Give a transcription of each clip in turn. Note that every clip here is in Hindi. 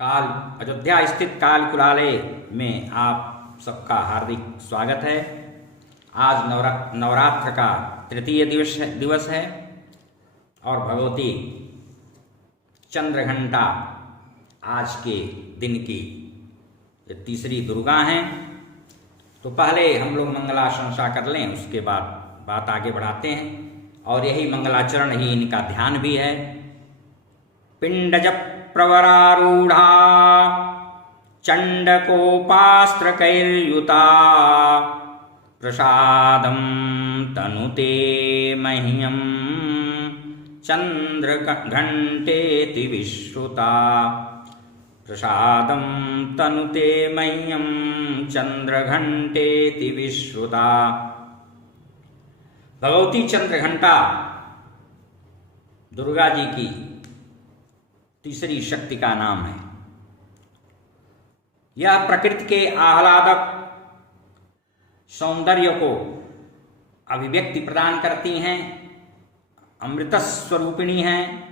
काल अयोध्या स्थित काल कुलालय में आप सबका हार्दिक स्वागत है। आज नवरात्र का तृतीय दिवस है और भगवती चंद्रघंटा आज के दिन की तीसरी दुर्गा हैं। तो पहले हम लोग मंगलाशंसा कर लें, उसके बाद बात आगे बढ़ाते हैं। और यही मंगलाचरण ही इनका ध्यान भी है। पिंडज प्रवरारूढ़ा चंडकोपास्त्रकैर्युता प्रसादं तनुते मह्यं चंद्रघंटेति विश्रुता। प्रसादं तनुते मह्यं चंद्रघंटेति विश्रुता। भगवती चंद्रघंटा दुर्गा जी की तीसरी शक्ति का नाम है। यह प्रकृति के आह्लादक सौंदर्य को अभिव्यक्ति प्रदान करती हैं, अमृत स्वरूपिणी हैं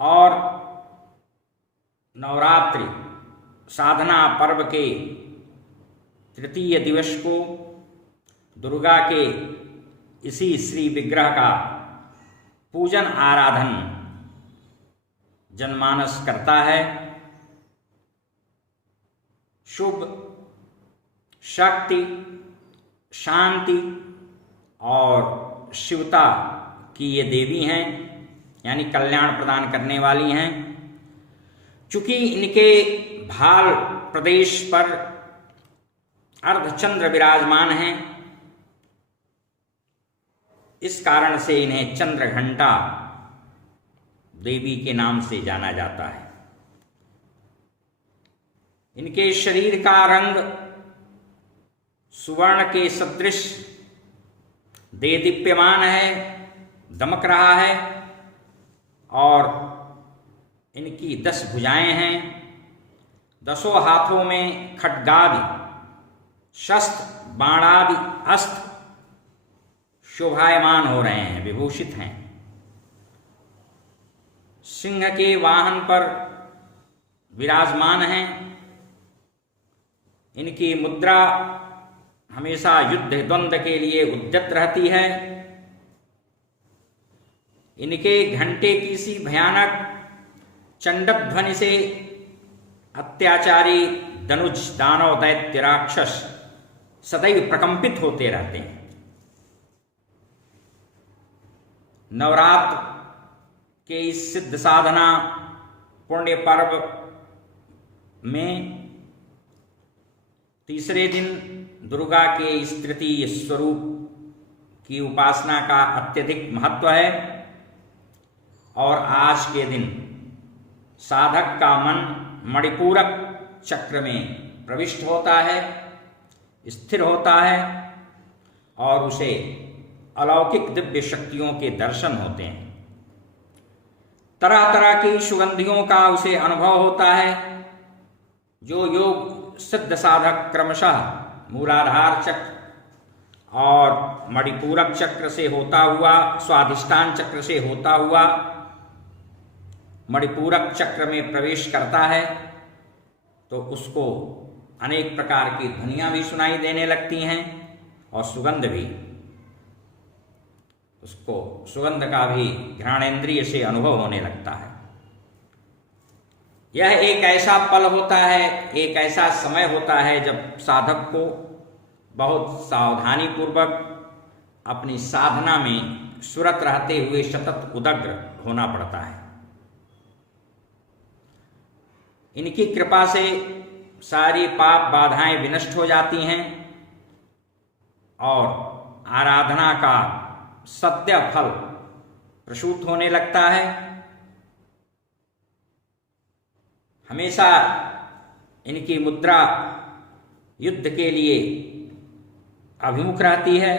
और नवरात्रि साधना पर्व के तृतीय दिवस को दुर्गा के इसी श्री विग्रह का पूजन आराधन जनमानस करता है। शुभ, शक्ति, शांति और शिवता की ये देवी हैं, यानी कल्याण प्रदान करने वाली हैं। चूंकि इनके भाल प्रदेश पर अर्धचंद्र विराजमान हैं, इस कारण से इन्हें चंद्रघंटा देवी के नाम से जाना जाता है। इनके शरीर का रंग सुवर्ण के सदृश देदीप्यमान है, दमक रहा है और इनकी 10 भुजाएं हैं। 10 हाथों में खड्गादि शस्त्र बाणादि अस्त्र शोभायमान हो रहे हैं, विभूषित हैं। सिंह के वाहन पर विराजमान हैं। इनकी मुद्रा हमेशा युद्ध द्वंद्व के लिए उद्यत रहती है। इनके घंटे की सी भयानक चंडध्वनि से अत्याचारी धनुष दानव दैत्य राक्षस सदैव प्रकंपित होते रहते हैं। नवरात्र के इस सिद्ध साधना पुण्य पर्व में तीसरे दिन दुर्गा के इस तृतीय स्वरूप की उपासना का अत्यधिक महत्व है। और आज के दिन साधक का मन मणिपूरक चक्र में प्रविष्ट होता है, स्थिर होता है और उसे अलौकिक दिव्य शक्तियों के दर्शन होते हैं। तरह तरह की सुगंधियों का उसे अनुभव होता है, जो योग सिद्ध साधक क्रमशः मूलाधार चक्र और मणिपूरक चक्र से होता हुआ, स्वाधिष्ठान चक्र से होता हुआ मणिपूरक चक्र में प्रवेश करता है, तो उसको अनेक प्रकार की ध्वनियां भी सुनाई देने लगती हैं और सुगंध भी, उसको सुगंध का भी घ्राणेन्द्रिय से अनुभव होने लगता है। यह एक ऐसा पल होता है, एक ऐसा समय होता है जब साधक को बहुत सावधानी पूर्वक अपनी साधना में सुरत रहते हुए सतत उदग्र होना पड़ता है। इनकी कृपा से सारी पाप बाधाएं विनष्ट हो जाती हैं और आराधना का सत्य फल प्रसूत होने लगता है। हमेशा इनकी मुद्रा युद्ध के लिए अभिमुख रहती है।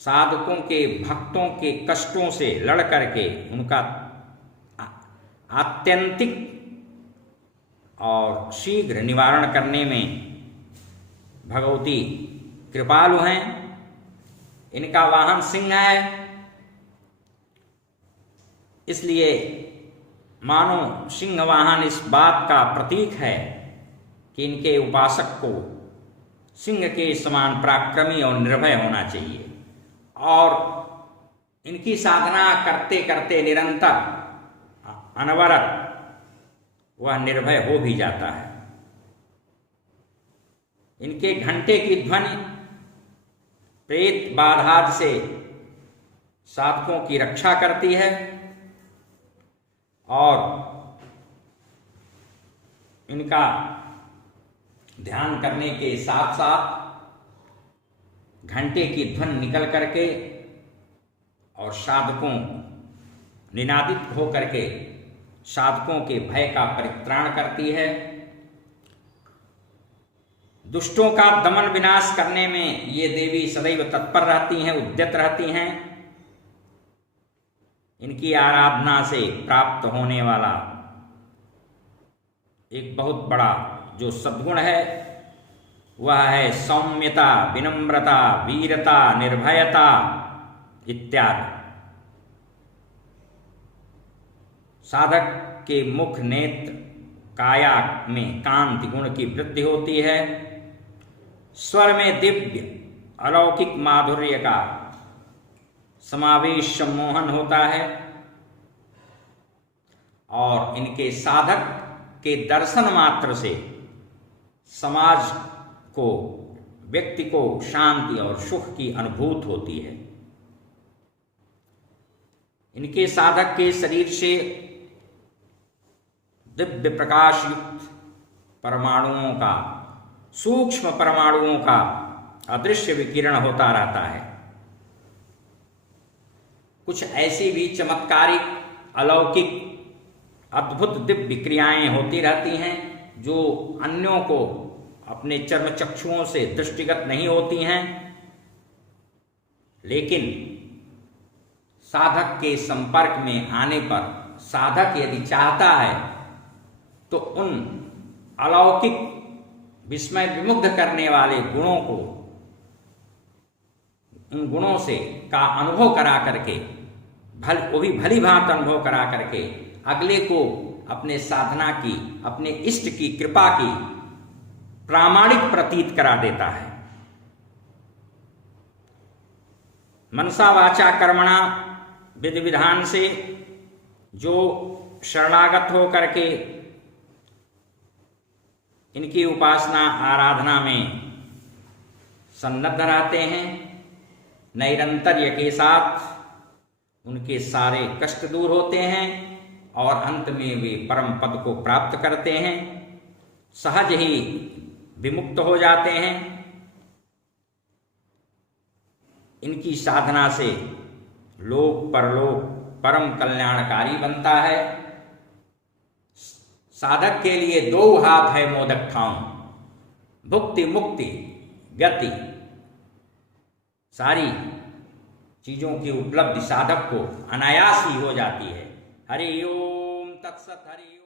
साधकों के, भक्तों के कष्टों से लड़ करके उनका आत्यंतिक और शीघ्र निवारण करने में भगवती कृपालु हैं। इनका वाहन सिंह है इसलिए मानो सिंह वाहन इस बात का प्रतीक है कि इनके उपासक को सिंह के समान पराक्रमी और निर्भय होना चाहिए, और इनकी साधना करते करते निरंतर अनवरत वह निर्भय हो भी जाता है। इनके घंटे की ध्वनि प्रेत बाधा से साधकों की रक्षा करती है, और इनका ध्यान करने के साथ साथ घंटे की ध्वनि निकल करके और साधकों निनादित हो करके साधकों के भय का परित्राण करती है। दुष्टों का दमन विनाश करने में ये देवी सदैव तत्पर रहती हैं, उद्यत रहती हैं। इनकी आराधना से प्राप्त होने वाला एक बहुत बड़ा जो सद्गुण है वह है सौम्यता, विनम्रता, वीरता, निर्भयता इत्यादि। साधक के मुख, नेत्र, काया में कांति गुण की वृद्धि होती है। स्वर में दिव्य अलौकिक माधुर्य का समावेश, सम्मोहन होता है, और इनके साधक के दर्शन मात्र से समाज को, व्यक्ति को शांति और सुख की अनुभूति होती है। इनके साधक के शरीर से दिव्य प्रकाश युक्त परमाणुओं का, सूक्ष्म परमाणुओं का अदृश्य विकिरण होता रहता है। कुछ ऐसी भी चमत्कारिक, अलौकिक, अद्भुत दिव्य क्रियाएं होती रहती हैं जो अन्यों को अपने चर्म चक्षुओं से दृष्टिगत नहीं होती हैं, लेकिन साधक के संपर्क में आने पर साधक यदि चाहता है तो उन अलौकिक, विस्मय विमुग्ध करने वाले गुणों को, उन गुणों से का अनुभव करा करके, वो भी भली भांति अनुभव करा करके अगले को अपने साधना की, अपने इष्ट की कृपा की प्रामाणिक प्रतीत करा देता है। मनसा वाचा कर्मणा विधि विधान से जो शरणागत हो करके इनकी उपासना आराधना में सन्नद्ध रहते हैं, नैरंतर्य के साथ उनके सारे कष्ट दूर होते हैं और अंत में वे परम पद को प्राप्त करते हैं, सहज ही विमुक्त हो जाते हैं। इनकी साधना से लोक परलोक परम कल्याणकारी बनता है। साधक के लिए दो हाथ है मोदक खाऊं, भुक्ति मुक्ति गति, सारी चीजों की उपलब्धि साधक को अनायास ही हो जाती है। हरि ओम तत्सत। हरि ओम।